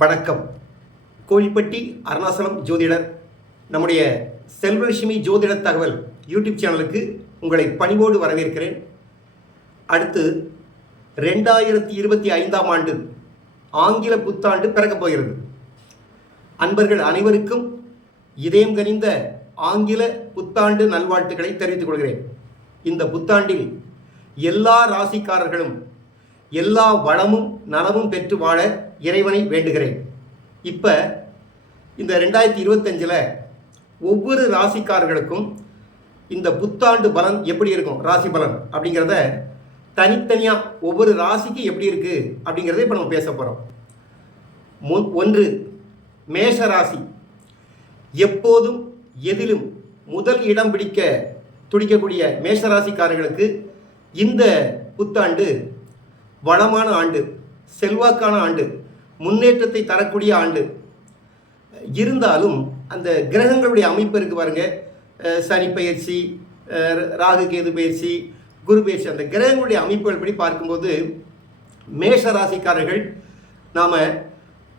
வணக்கம். கோழிப்பட்டி அருணாசலம் ஜோதிடர். நம்முடைய செல்வலட்சுமி ஜோதிட தகவல் யூடியூப் சேனலுக்கு உங்களை பணிவோடு வரவேற்கிறேன். அடுத்து ரெண்டாயிரத்தி இருபத்தி ஐந்தாம் ஆண்டு ஆங்கில புத்தாண்டு பிறக்கப் போகிறது. அன்பர்கள் அனைவருக்கும் இதயம் கனிந்த ஆங்கில புத்தாண்டு நல்வாழ்த்துக்களை தெரிவித்துக் கொள்கிறேன். இந்த புத்தாண்டில் எல்லா ராசிக்காரர்களும் எல்லா வளமும் நலமும் பெற்று வாழ இறைவனை வேண்டுகிறேன். இப்போ இந்த ரெண்டாயிரத்தி இருபத்தஞ்சில் ஒவ்வொரு ராசிக்காரர்களுக்கும் இந்த புத்தாண்டு பலன் எப்படி இருக்கும்? ராசி பலன் அப்படிங்கிறத தனித்தனியாக ஒவ்வொரு ராசிக்கு எப்படி இருக்குது அப்படிங்கிறத இப்போ நம்ம பேச போகிறோம் மு ஒன்று மேஷ ராசி. எப்போதும் எதிலும் முதல் இடம் பிடிக்க துடிக்கக்கூடிய மேஷராசிக்காரர்களுக்கு இந்த புத்தாண்டு வளமான ஆண்டு செல்வாக்கான ஆண்டு முன்னேற்றத்தை தரக்கூடிய ஆண்டு. இருந்தாலும் அந்த கிரகங்களுடைய அமைப்பு இருக்குது பாருங்க. சனி பயிற்சி ராகு கேது பயிற்சி குரு பயிற்சி அந்த கிரகங்களுடைய அமைப்புகள் படி பார்க்கும்போது மேஷ ராசிக்காரர்கள் நாம்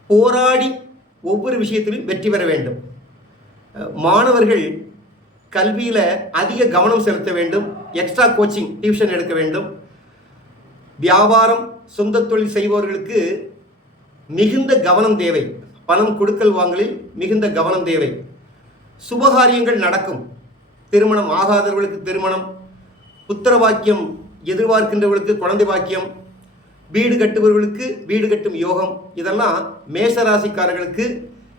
போராடி ஒவ்வொரு விஷயத்திலும் வெற்றி பெற வேண்டும். மாணவர்கள் கல்வியில் அதிக கவனம் செலுத்த வேண்டும். எக்ஸ்ட்ரா கோச்சிங் டியூஷன் எடுக்க வேண்டும். வியாபாரம் சொந்த தொழில் செய்பவர்களுக்கு மிகுந்த கவனம் தேவை. பணம் கொடுக்கல் வாங்கலில் மிகுந்த கவனம் தேவை. சுபகாரியங்கள் நடக்கும். திருமணம் ஆகாதவர்களுக்கு திருமணம். புத்திர வாக்கியம் எதிர்பார்க்கின்றவர்களுக்கு குழந்தை வாக்கியம் வீடு கட்டுபவர்களுக்கு வீடு கட்டும் யோகம். இதெல்லாம் மேஷராசிக்காரர்களுக்கு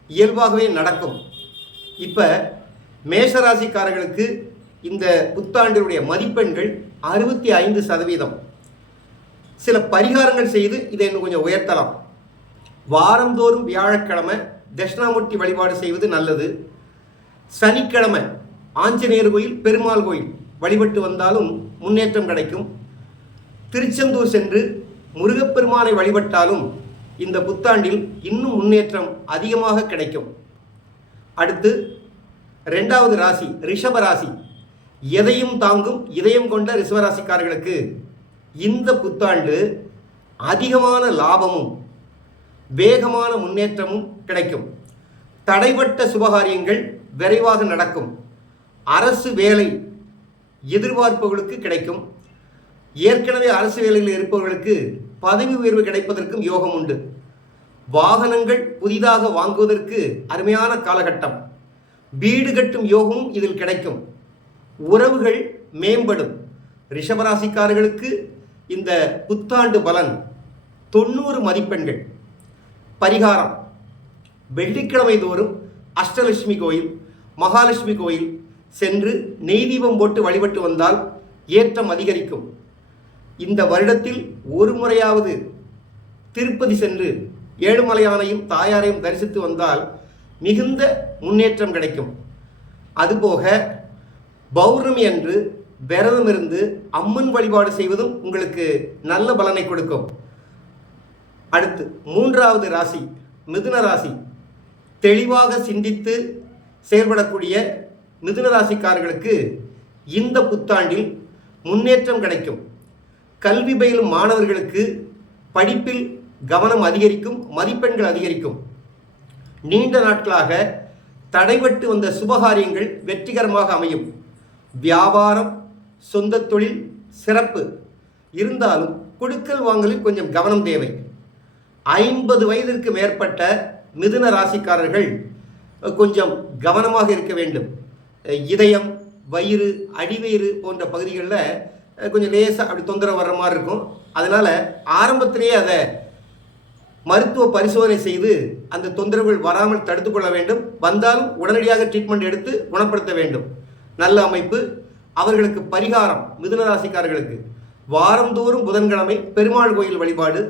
இயல்பாகவே நடக்கும். இப்போ மேஷராசிக்காரர்களுக்கு இந்த புத்தாண்டினுடைய மதிப்பெண்கள் அறுபத்தி ஐந்து சதவீதம். சில பரிகாரங்கள் செய்து இதை இன்னும் கொஞ்சம் உயர்த்தலாம். வாரந்தோறும் வியாழக்கிழமை தட்சிணாமூர்த்தி வழிபாடு செய்வது நல்லது. சனிக்கிழமை ஆஞ்சநேயர் கோயில் பெருமாள் கோயில் வழிபட்டு வந்தாலும் முன்னேற்றம் கிடைக்கும். திருச்செந்தூர் சென்று முருகப்பெருமானை வழிபட்டாலும் இந்த புத்தாண்டில் இன்னும் முன்னேற்றம் அதிகமாக கிடைக்கும். அடுத்து ரெண்டாவது ராசி ரிஷப ராசி. எதையும் தாங்கும் இதயம் கொண்ட ரிஷபராசிக்காரர்களுக்கு இந்த புத்தாண்டு அதிகமான லாபமும் வேகமான முன்னேற்றமும் கிடைக்கும். தடைப்பட்ட சுபகாரியங்கள் விரைவாக நடக்கும். அரசு வேலை எதிர்பார்ப்பவர்களுக்கு கிடைக்கும். ஏற்கனவே அரசு வேலையில் இருப்பவர்களுக்கு பதவி உயர்வு கிடைப்பதற்கும் யோகம் உண்டு. வாகனங்கள் புதிதாக வாங்குவதற்கு அருமையான காலகட்டம். வீடு கட்டும் யோகமும் இதில் கிடைக்கும். உறவுகள் மேம்படும். ரிஷபராசிக்காரர்களுக்கு இந்த புத்தாண்டு பலன் தொண்ணூறு மதிப்பெண்கள். பரிகாரம். வெள்ளிக்கிழமை தோறும் அஷ்டலட்சுமி கோயில் மகாலட்சுமி கோயில் சென்று நெய் தீபம் போட்டு வழிபட்டு வந்தால் ஏற்றம் அதிகரிக்கும். இந்த வருடத்தில் ஒரு முறையாவது திருப்பதி சென்று ஏழுமலையானையும் தாயாரையும் தரிசித்து வந்தால் மிகுந்த முன்னேற்றம் கிடைக்கும். அதுபோக பௌர்ணமி அன்று விரதமிருந்து அம்மன் வழிபாடு செய்வதும் உங்களுக்கு நல்ல பலனை கொடுக்கும். அடுத்து மூன்றாவது ராசி மிதுன ராசி. தெளிவாக சிந்தித்து செயல்படக்கூடிய மிதுன ராசிக்காரர்களுக்கு இந்த புத்தாண்டில் முன்னேற்றம் கிடைக்கும். கல்வி பயிலும் மாணவர்களுக்கு படிப்பில் கவனம் அதிகரிக்கும் மதிப்பெண்கள் அதிகரிக்கும். நீண்ட நாட்களாக தடைபட்டு வந்த சுபகாரியங்கள் வெற்றிகரமாக அமையும். வியாபாரம் சொந்த தொழில் சிறப்பு. இருந்தாலும் கொடுக்கல் வாங்கலில் கொஞ்சம் கவனம் தேவை. ஐம்பது வயதிற்கு மேற்பட்ட மிதுன ராசிக்காரர்கள் கொஞ்சம் கவனமாக இருக்க வேண்டும். இதயம் வயிறு அடிவயிறு போன்ற பகுதிகளில் கொஞ்சம் லேசாக அப்படி தொந்தரவு வர்ற மாதிரி இருக்கும். அதனால் ஆரம்பத்திலேயே அதை மருத்துவ பரிசோதனை செய்து அந்த தொந்தரவுகள் வராமல் தடுத்துக்கொள்ள வேண்டும். வந்தாலும் உடனடியாக ட்ரீட்மெண்ட் எடுத்து குணப்படுத்த வேண்டும். நல்ல அமைப்பு. அவர்களுக்கு பரிகாரம் மிதுன ராசிக்காரர்களுக்கு. வாரந்தோறும் புதன்கிழமை பெருமாள் கோயில் வழிபாடு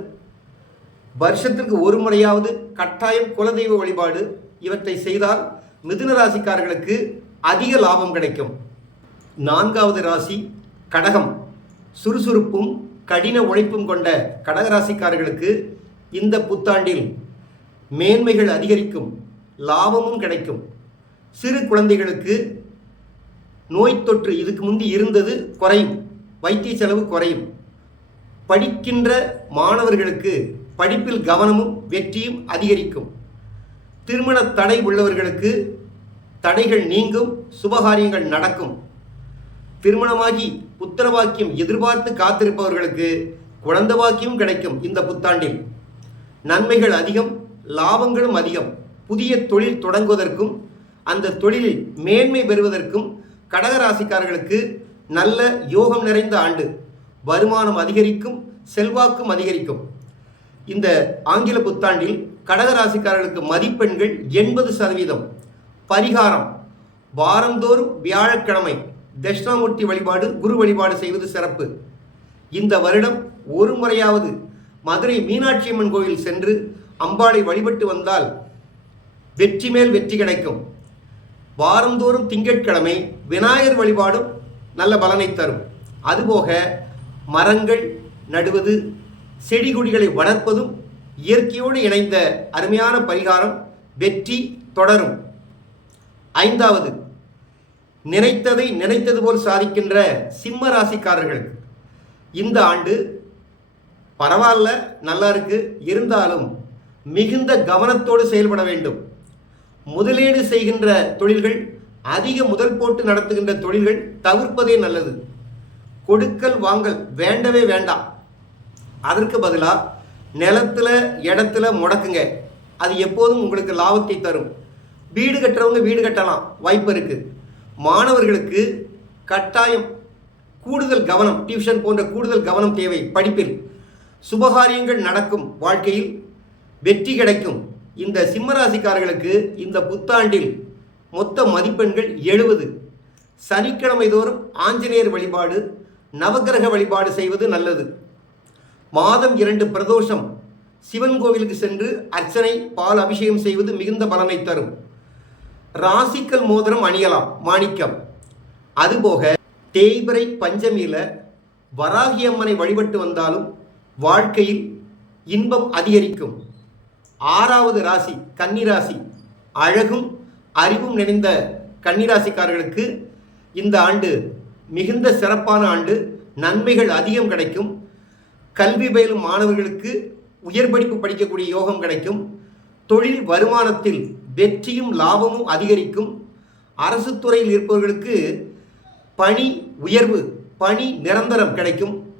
வருஷத்திற்கு ஒரு முறையாவது கட்டாயம் குலதெய்வ வழிபாடு இவற்றை செய்தால் மிதுன ராசிக்காரர்களுக்கு அதிக லாபம் கிடைக்கும். நான்காவது ராசி கடகம். சுறுசுறுப்பும் கடின உழைப்பும் கொண்ட கடகராசிக்காரர்களுக்கு இந்த புத்தாண்டில் மேன்மைகள் அதிகரிக்கும் லாபமும் கிடைக்கும். சிறு குழந்தைகளுக்கு நோய் தொற்று இதுக்கு முந்தி இருந்தது குறையும் வைத்திய செலவு குறையும். படிக்கின்ற மாணவர்களுக்கு படிப்பில் கவனமும் வெற்றியும் அதிகரிக்கும். திருமண தடை உள்ளவர்களுக்கு தடைகள் நீங்கும் சுபகாரியங்கள் நடக்கும். திருமணமாகி புத்திரவாக்கியம் எதிர்பார்த்து காத்திருப்பவர்களுக்கு குழந்த வாக்கியம் கிடைக்கும் இந்த புத்தாண்டில். நன்மைகள் அதிகம் லாபங்களும் அதிகம். புதிய தொழில் தொடங்குவதற்கும் அந்த தொழிலில் மேன்மை பெறுவதற்கும் கடகராசிக்காரர்களுக்கு நல்ல யோகம் நிறைந்த ஆண்டு. வருமானம் அதிகரிக்கும் செல்வாக்கும் அதிகரிக்கும். இந்த ஆங்கில புத்தாண்டில் கடகராசிக்காரர்களுக்கு மதிப்பெண்கள் எண்பது சதவீதம். பரிகாரம் வாரந்தோறும் வியாழக்கிழமை தட்சிணாமூர்த்தி வழிபாடு குரு வழிபாடு செய்வது சிறப்பு. இந்த வருடம் ஒரு முறையாவது மதுரை மீனாட்சி அம்மன் கோயில் சென்று அம்பாளை வழிபட்டு வந்தால் வெற்றி மேல் வெற்றி கிடைக்கும். வாரந்தோறும் திங்கட்கிழமை விநாயகர் வழிபாடும் நல்ல பலனை தரும். அதுபோக மரங்கள் நடுவது செடி கொடிகளை வளர்ப்பதும் இயற்கையோடு இணைந்த அருமையான பரிகாரம் வெற்றி தொடரும். ஐந்தாவது நினைத்ததை நினைத்தது போல் சாதிக்கின்ற சிம்ம ராசிக்காரர்களுக்கு. இந்த ஆண்டு பரவாயில்ல நல்லா இருக்கு. இருந்தாலும் மிகுந்த கவனத்தோடு செயல்பட வேண்டும். முதலீடு செய்கின்ற தொழில்கள் அதிக முதல் போட்டு நடத்துகின்ற தொழில்கள் தவிர்ப்பதே நல்லது. கொடுக்கல் வாங்கல் வேண்டவே வேண்டாம். அதற்கு பதிலாக நிலத்தில் இடத்துல முடக்குங்க. அது எப்போதும் உங்களுக்கு லாபத்தை தரும். வீடு கட்டுறவங்க வீடு கட்டலாம். வாய்ப்பு இருக்குது மாணவர்களுக்கு கட்டாயம் கூடுதல் கவனம் டியூஷன் போன்ற கூடுதல் கவனம் தேவை படிப்பில். சுபகாரியங்கள் நடக்கும் வாழ்க்கையில் வெற்றி கிடைக்கும். இந்த சிம்மராசிக்காரர்களுக்கு இந்த புத்தாண்டில் மொத்த மதிப்பெண்கள் எழுபது சனிக்கிழமை தோறும் ஆஞ்சநேயர் வழிபாடு நவக்கிரக வழிபாடு செய்வது நல்லது. மாதம் இரண்டு பிரதோஷம். சிவன் கோவிலுக்கு சென்று அர்ச்சனை பால் அபிஷேகம் செய்வது மிகுந்த பலனை தரும். ராசிக்கல் மோதிரம் அணியலாம் மாணிக்கம். அதுபோக தேய்பிரை பஞ்சமியில வராகி அம்மனை வழிபட்டு வந்தாலும் வாழ்க்கையில் இன்பம் அதிகரிக்கும். ஆறாவது ராசி கன்னிராசி அழகும் அறிவும் நிறைந்த கன்னிராசிக்காரர்களுக்கு இந்த ஆண்டு மிகுந்த சிறப்பான ஆண்டு. நன்மைகள் அதிகம் கிடைக்கும். கல்வி பயிலும் மாணவர்களுக்கு உயர் படிப்பு படிக்கக்கூடிய யோகம் கிடைக்கும். தொழில் வருமானத்தில் வெற்றியும் லாபமும் அதிகரிக்கும். அரசு துறையில் இருப்பவர்களுக்கு பணி உயர்வு பணி நிரந்தரம் கிடைக்கும்.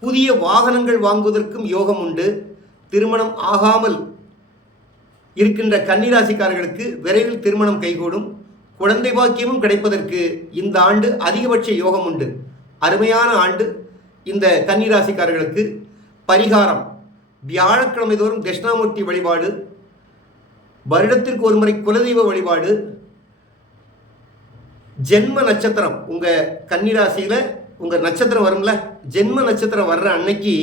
புதிய வாகனங்கள் வாங்குவதற்கும் யோகம் உண்டு. திருமணம் ஆகாமல் இருக்கின்ற கன்னிராசிக்காரர்களுக்கு விரைவில் திருமணம் கைகூடும். குழந்தை பாக்கியமும் கிடைப்பதற்கு இந்த ஆண்டு அதிகபட்ச யோகம் உண்டு. அருமையான ஆண்டு. இந்த கன்னிராசிக்காரர்களுக்கு பரிகாரம். வியாழக்கிழமை தோறும் தட்சிணாமூர்த்தி வழிபாடு. வருடத்திற்கு ஒரு முறை குலதெய்வ வழிபாடு. ஜென்ம நட்சத்திரம். உங்கள் கன்னிராசியில் உங்கள் நட்சத்திரம் வரும்ல? ஜென்ம நட்சத்திரம் வர்ற அன்னைக்கு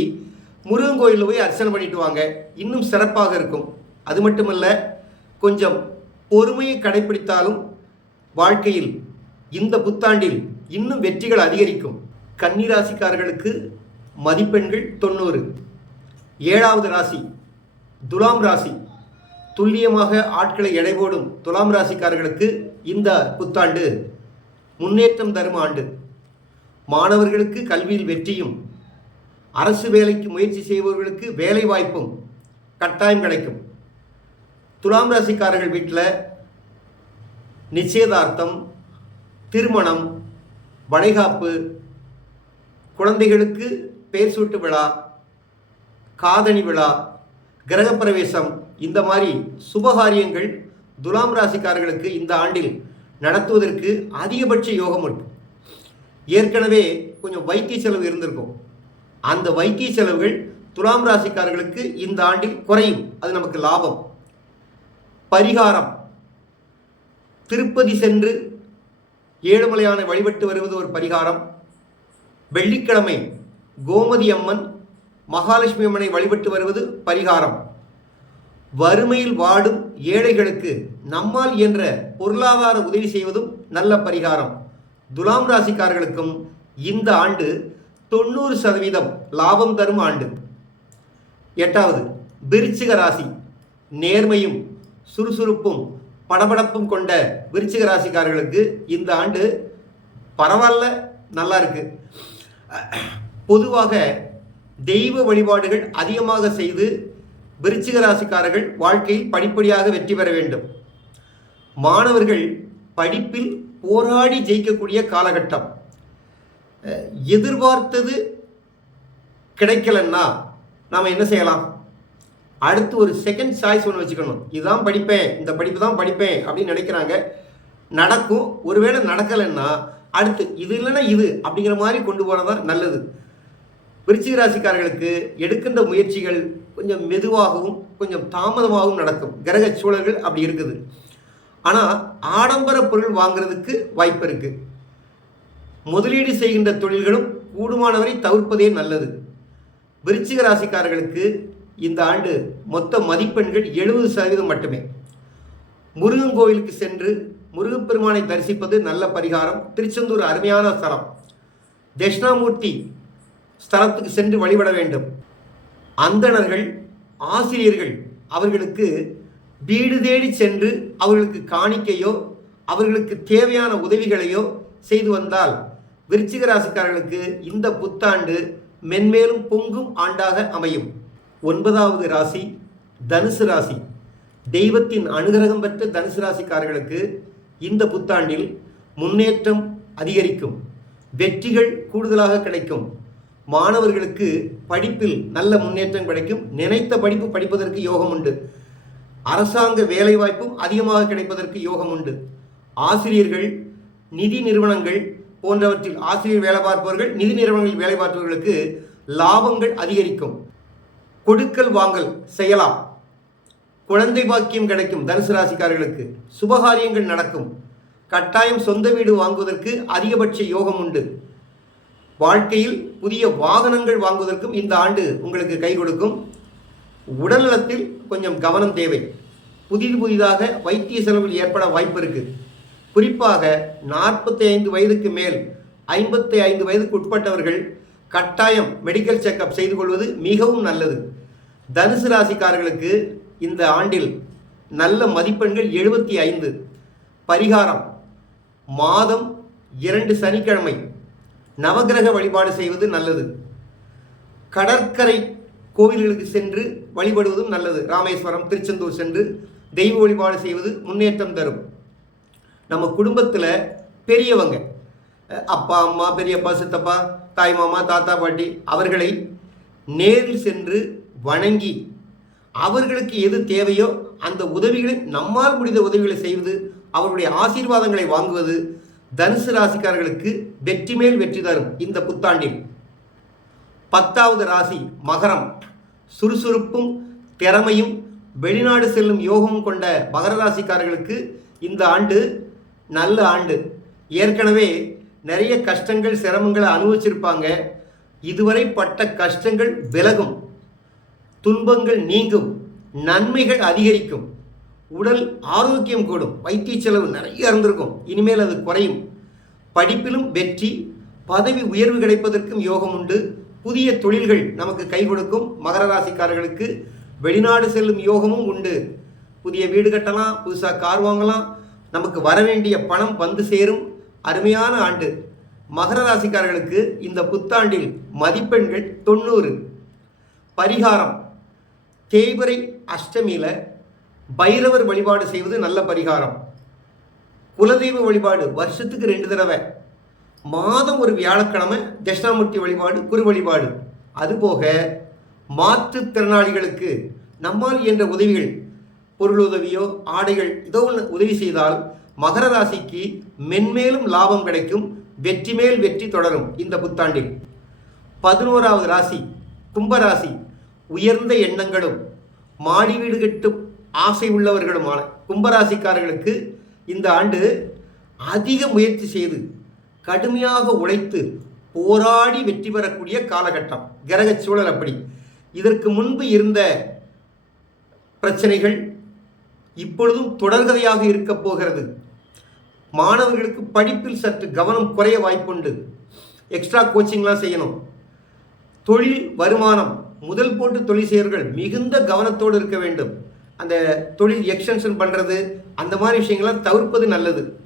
முருகன் கோயிலில் போய் அர்ச்சனை பண்ணிட்டு வாங்க. இன்னும் சிறப்பாக இருக்கும். அது மட்டுமல்ல கொஞ்சம் பொறுமையை கடைபிடித்தாலும் வாழ்க்கையில் இந்த புத்தாண்டில் இன்னும் வெற்றிகள் அதிகரிக்கும். கன்னிராசிக்காரர்களுக்கு மதிப்பெண்கள் தொண்ணூறு. ஏழாவது ராசி துலாம் ராசி. துல்லியமாக ஆட்களை எடைபோடும் துலாம் ராசிக்காரர்களுக்கு இந்த புத்தாண்டு முன்னேற்றம் தரும் ஆண்டு. மாணவர்களுக்கு கல்வியில் வெற்றியும் அரசு வேலைக்கு முயற்சி செய்பவர்களுக்கு வேலை வாய்ப்பும் கட்டாயம் கிடைக்கும். துலாம் ராசிக்காரர்கள் வீட்டில் நிச்சயதார்த்தம் திருமணம் வளைகாப்பு குழந்தைகளுக்கு பேர் சூட்டு விழா காதணி விழா கிரகப்பிரவேசம் இந்த மாதிரி சுபகாரியங்கள் துலாம் ராசிக்காரர்களுக்கு இந்த ஆண்டில் நடத்துவதற்கு அதிகபட்ச யோகம் இருக்கு ஏற்கனவே கொஞ்சம் வைத்திய செலவு இருந்திருக்கும். அந்த வைத்திய செலவுகள் துலாம் ராசிக்காரர்களுக்கு இந்த ஆண்டில் குறையும். அது நமக்கு லாபம். பரிகாரம். திருப்பதி சென்று ஏழுமலையான வழிபட்டு வருவது ஒரு பரிகாரம். வெள்ளிக்கிழமை கோமதி அம்மன் மகாலட்சுமி அம்மனை வழிபட்டு வருவது பரிகாரம். வறுமையில் வாடும் ஏழைகளுக்கு நம்மால் என்ற பொருளாதார உதவி செய்வதும் நல்ல பரிகாரம். துலாம் ராசிக்காரர்களுக்கும் இந்த ஆண்டு தொண்ணூறு சதவீதம் லாபம் தரும் ஆண்டு. எட்டாவது விருச்சிக ராசி. நேர்மையும் சுறுசுறுப்பும் படபடப்பும் கொண்ட விருச்சிக ராசிக்காரர்களுக்கு இந்த ஆண்டு பரவாயில்ல நல்லா இருக்குது பொதுவாக தெய்வ வழிபாடுகள் அதிகமாக செய்து விருச்சிக ராசிக்காரர்கள் வாழ்க்கையில் படிப்படியாக வெற்றி பெற வேண்டும். மாணவர்கள் படிப்பில் போராடி ஜெயிக்கக்கூடிய காலகட்டம். எதிர்பார்த்தது கிடைக்கலன்னா நாம் என்ன செய்யலாம்? அடுத்து ஒரு செகண்ட் சாய்ஸ் ஒன்று வச்சுக்கணும். இதுதான் படிப்பேன் இந்த படிப்பு தான் படிப்பேன் அப்படின்னு நினைக்கிறாங்க. நடக்கும். ஒருவேளை நடக்கலைன்னா அடுத்து இது இல்லைன்னா இது அப்படிங்கிற மாதிரி கொண்டு போகிறது தான் நல்லது. விருச்சிக ராசிக்காரர்களுக்கு எடுக்கின்ற முயற்சிகள் கொஞ்சம் மெதுவாகவும் கொஞ்சம் தாமதமாகவும் நடக்கும். கிரக சூழல்கள் அப்படி இருக்குது. ஆனால் ஆடம்பர பொருள் வாங்குறதுக்கு வாய்ப்பு இருக்கு. முதலீடு செய்கின்ற தொழில்களும் கூடுமானவரை தவிர்ப்பதே நல்லது. விருச்சிக ராசிக்காரர்களுக்கு இந்த ஆண்டு மொத்த மதிப்பெண்கள் எழுபது சதவீதம் மட்டுமே. முருகன் கோவிலுக்கு சென்று முருகப்பெருமானை தரிசிப்பது நல்ல பரிகாரம். திருச்செந்தூர் அருமையான ஸ்தலம். தட்சிணாமூர்த்தி ஸ்தலத்துக்கு சென்று வழிபட வேண்டும். அந்தணர்கள் ஆசிரியர்கள் அவர்களுக்கு வீடு தேடி சென்று அவர்களுக்கு காணிக்கையோ அவர்களுக்கு தேவையான உதவிகளையோ செய்து வந்தால் விருச்சிக ராசிக்காரர்களுக்கு இந்த புத்தாண்டு மென்மேலும் பொங்கும் ஆண்டாக அமையும். ஒன்பதாவது ராசி தனுசு ராசி. தெய்வத்தின் அனுகிரகம் பெற்ற தனுசு ராசிக்காரர்களுக்கு இந்த புத்தாண்டில் முன்னேற்றம் அதிகரிக்கும் வெற்றிகள் கூடுதலாக கிடைக்கும். மாணவர்களுக்கு படிப்பில் நல்ல முன்னேற்றம் கிடைக்கும். நினைத்த படிப்பு படிப்பதற்கு யோகம் உண்டு. அரசாங்க வேலைவாய்ப்பும் அதிகமாக கிடைப்பதற்கு யோகம் உண்டு. ஆசிரியர்கள் நிதி நிறுவனங்கள் போன்றவற்றில் ஆசிரியர் வேலை பார்ப்பவர்கள் நிதி நிறுவனங்களில் வேலை பார்ப்பவர்களுக்கு லாபங்கள் அதிகரிக்கும். கொடுக்கல் வாங்கல் செய்யலாம். குழந்தை பாக்கியம் கிடைக்கும் தனுசு ராசிக்காரர்களுக்கு. சுபகாரியங்கள் நடக்கும். கட்டாயம் சொந்த வீடு வாங்குவதற்கு அதிகபட்ச யோகம் உண்டு. வாழ்க்கையில் புதிய வாகனங்கள் வாங்குவதற்கும் இந்த ஆண்டு உங்களுக்கு கை கொடுக்கும். உடல்நலத்தில் கொஞ்சம் கவனம் தேவை. புதிது புதிதாக வைத்திய செலவில் ஏற்பட வாய்ப்பு இருக்கு. குறிப்பாக நாற்பத்தி ஐந்து வயதுக்கு மேல் ஐம்பத்தி ஐந்து வயதுக்கு உட்பட்டவர்கள் கட்டாயம் மெடிக்கல் செக்கப் செய்து கொள்வது மிகவும் நல்லது. தனுசு ராசிக்காரர்களுக்கு இந்த ஆண்டில் நல்ல மதிப்பெண்கள் எழுபத்தி ஐந்து. பரிகாரம். மாதம் இரண்டு சனிக்கிழமை. நவக்கிரக வழிபாடு செய்வது நல்லது. கடற்கரை கோவில்களுக்கு சென்று வழிபடுவதும் நல்லது. ராமேஸ்வரம் திருச்செந்தூர் சென்று தெய்வ வழிபாடு செய்வது முன்னேற்றம் தரும். நம்ம குடும்பத்தில் பெரியவங்க அப்பா அம்மா பெரியப்பா சித்தப்பா தாய் மாமா தாத்தா பாட்டி அவர்களை நேரில் சென்று வணங்கி அவர்களுக்கு எது தேவையோ அந்த உதவிகளை நம்மால் முடிந்த உதவிகளை செய்வது அவருடைய ஆசீர்வாதங்களை வாங்குவது தனுசு ராசிக்காரர்களுக்கு வெற்றி மேல் வெற்றி தரும் இந்த புத்தாண்டில். பத்தாவது ராசி மகரம். சுறுசுறுப்பும் திறமையும் வெளிநாடு செல்லும் யோகமும் கொண்ட மகர ராசிக்காரர்களுக்கு இந்த ஆண்டு நல்ல ஆண்டு. ஏற்கனவே நிறைய கஷ்டங்கள் சிரமங்களை அனுபவிச்சிருப்பாங்க. இதுவரை பட்ட கஷ்டங்கள் விலகும். துன்பங்கள் நீங்கும் நன்மைகள் அதிகரிக்கும் உடல் ஆரோக்கியம் கூடும் வைத்திய செலவு நிறைய இருந்திருக்கும் இனிமேல் அது குறையும். படிப்பிலும் வெற்றி பதவி உயர்வு கிடைப்பதற்கும் யோகம் உண்டு. புதிய தொழில்கள் நமக்கு கை கொடுக்கும். மகர ராசிக்காரர்களுக்கு வெளிநாடு செல்லும் யோகமும் உண்டு. புதிய வீடு கட்டலாம் புதுசாக கார் வாங்கலாம். நமக்கு வர வேண்டிய பணம் வந்து சேரும். அருமையான ஆண்டு. மகர ராசிக்காரர்களுக்கு இந்த புத்தாண்டில் மதிப்பெண்கள் தொண்ணூறு. பரிகாரம். தேய்பிரை அஷ்டமியில் பைரவர் வழிபாடு செய்வது நல்ல பரிகாரம். குலதெய்வ வழிபாடு வருஷத்துக்கு ரெண்டு தடவை. மாதம் ஒரு வியாழக்கிழமை தட்சிணாமூர்த்தி வழிபாடு குரு வழிபாடு. அதுபோக மாற்றுத்திறனாளிகளுக்கு நம்மால் இயன்ற உதவிகள் பொருளுதவியோ ஆடைகள் ஏதோ ஒன்று உதவி செய்தால் மகர ராசிக்கு மென்மேலும் லாபம் கிடைக்கும் வெற்றி மேல் வெற்றி தொடரும் இந்த புத்தாண்டில். பதினோராவது ராசி கும்பராசி உயர்ந்த எண்ணங்களும் மாடி வீடு கட்டும் ஆசை உள்ளவர்களுமான கும்பராசிக்காரர்களுக்கு இந்த ஆண்டு அதிக முயற்சி செய்து கடுமையாக உழைத்து போராடி வெற்றி பெறக்கூடிய காலகட்டம். கிரக சூழல் அப்படி. இதற்கு முன்பு இருந்த பிரச்சனைகள் இப்பொழுதும் தொடர்கதையாக இருக்கப் போகிறது. மாணவர்களுக்கு படிப்பில் சற்று கவனம் குறைய வாய்ப்புண்டு. எக்ஸ்ட்ரா கோச்சிங்லாம் செய்யணும். தொழில் வருமானம் முதல் போட்டு தொழில் செய்யர்கள் மிகுந்த கவனத்தோடு இருக்க வேண்டும். அந்த தொழில் எக்ஸ்டென்ஷன் பண்ணுறது அந்த மாதிரி விஷயங்கள்லாம் தவிர்ப்பது நல்லது.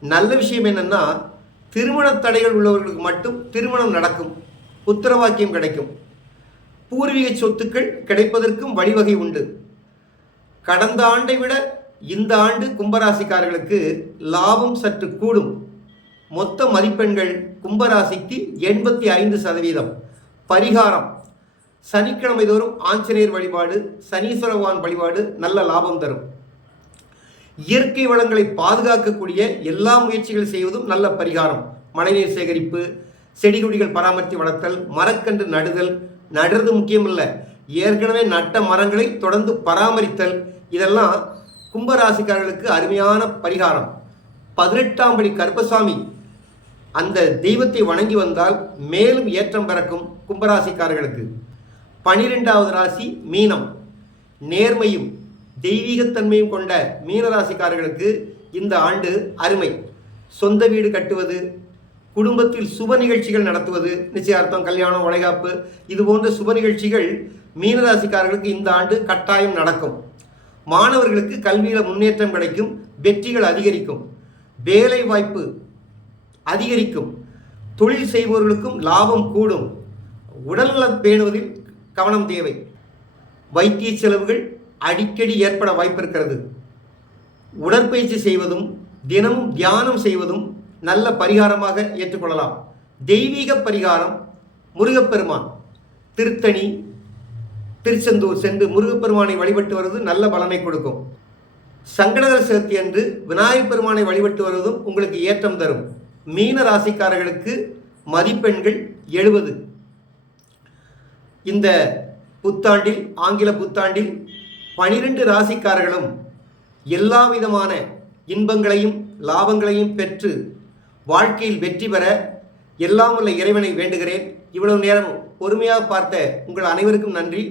நல்ல விஷயம் என்னென்னா திருமண தடைகள் உள்ளவர்களுக்கு மட்டும் திருமணம் நடக்கும். உத்தரவாக்கியம் கிடைக்கும். பூர்வீக சொத்துக்கள் கிடைப்பதற்கும் வழிவகை உண்டு. கடந்த ஆண்டை விட இந்த ஆண்டு கும்பராசிக்காரர்களுக்கு லாபம் சற்று கூடும். மொத்த மதிப்பெண்கள் கும்பராசிக்கு எண்பத்தி ஐந்து சதவீதம். பரிகாரம். சனிக்கிழமை தோறும் ஆஞ்சநேயர் வழிபாடு சனீஸ்வர பகவான் வழிபாடு நல்ல லாபம் தரும். இயற்கை வளங்களை பாதுகாக்கக்கூடிய எல்லா முயற்சிகள் செய்வதும் நல்ல பரிகாரம். மழைநீர் சேகரிப்பு செடி கொடிகள் பராமரித்து வளர்த்தல் மரக்கன்று நடுதல் நடுறது முக்கியமில்லை. ஏற்கனவே நட்ட மரங்களை தொடர்ந்து பராமரித்தல் இதெல்லாம் கும்பராசிக்காரர்களுக்கு அருமையான பரிகாரம். பதினெட்டாம் படி கருப்பசாமி அந்த தெய்வத்தை வணங்கி வந்தால் மேலும் ஏற்றம் பிறக்கும் கும்பராசிக்காரர்களுக்கு. பனிரெண்டாவது ராசி மீனம். நேர்மையும் தெய்வீகத்தன்மையும் கொண்ட மீனராசிக்காரர்களுக்கு இந்த ஆண்டு அருமை. சொந்த வீடு கட்டுவது குடும்பத்தில் சுப நிகழ்ச்சிகள் நடத்துவது நிச்சயார்த்தம் கல்யாணம் வளைகாப்பு இது போன்ற சுப நிகழ்ச்சிகள் மீனராசிக்காரர்களுக்கு இந்த ஆண்டு கட்டாயம் நடக்கும். மாணவர்களுக்கு கல்வியில் முன்னேற்றம் கிடைக்கும் வெற்றிகள் அதிகரிக்கும் வேலை வாய்ப்பு அதிகரிக்கும் தொழில் செய்பவர்களுக்கும் லாபம் கூடும். உடல்நலம் பேணுவதில் கவனம் தேவை. வைத்திய செலவுகள் அடிக்கடி ஏற்பட வாய்ப்பிருக்கிறது. உடற்பயிற்சி செய்வதும் தினமும் தியானம் செய்வதும் நல்ல பரிகாரமாக ஏற்றுக்கொள்ளலாம். தெய்வீக பரிகாரம் முருகப்பெருமான். திருத்தணி திருச்செந்தூர் சென்று முருகப்பெருமானை வழிபட்டு வருவது நல்ல பலனை கொடுக்கும். சங்கடகர சதுர்த்தி அன்று விநாயகப் பெருமானை வழிபட்டு வருவதும் உங்களுக்கு ஏற்றம் தரும். மீன ராசிக்காரர்களுக்கு மதிப்பெண்கள் எழுபது. இந்த புத்தாண்டில் ஆங்கில புத்தாண்டில் பனிரெண்டு ராசிக்காரர்களும் எல்லா விதமான இன்பங்களையும் லாபங்களையும் பெற்று வாழ்க்கையில் வெற்றி பெற எல்லாம் உள்ள இறைவனை வேண்டுகிறேன். இவ்வளவு நேரம் பொறுமையாக பார்த்த உங்கள் அனைவருக்கும் நன்றி.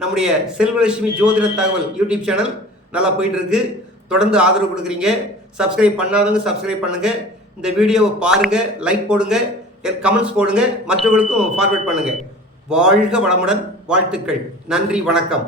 நம்முடைய செல்வலட்சுமி ஜோதிட தகவல் யூடியூப் சேனல் நல்லா போயிட்டு இருக்கு தொடர்ந்து ஆதரவு கொடுக்குறீங்க. சப்ஸ்கிரைப் பண்ணாதவங்க சப்ஸ்கிரைப் பண்ணுங்க. இந்த வீடியோவை பாருங்க லைக் போடுங்க கமெண்ட்ஸ் போடுங்க. மற்றவர்களுக்கும் ஃபார்வர்ட் பண்ணுங்க. வாழ்க வளமுடன் வாழ்த்துக்கள். நன்றி வணக்கம்.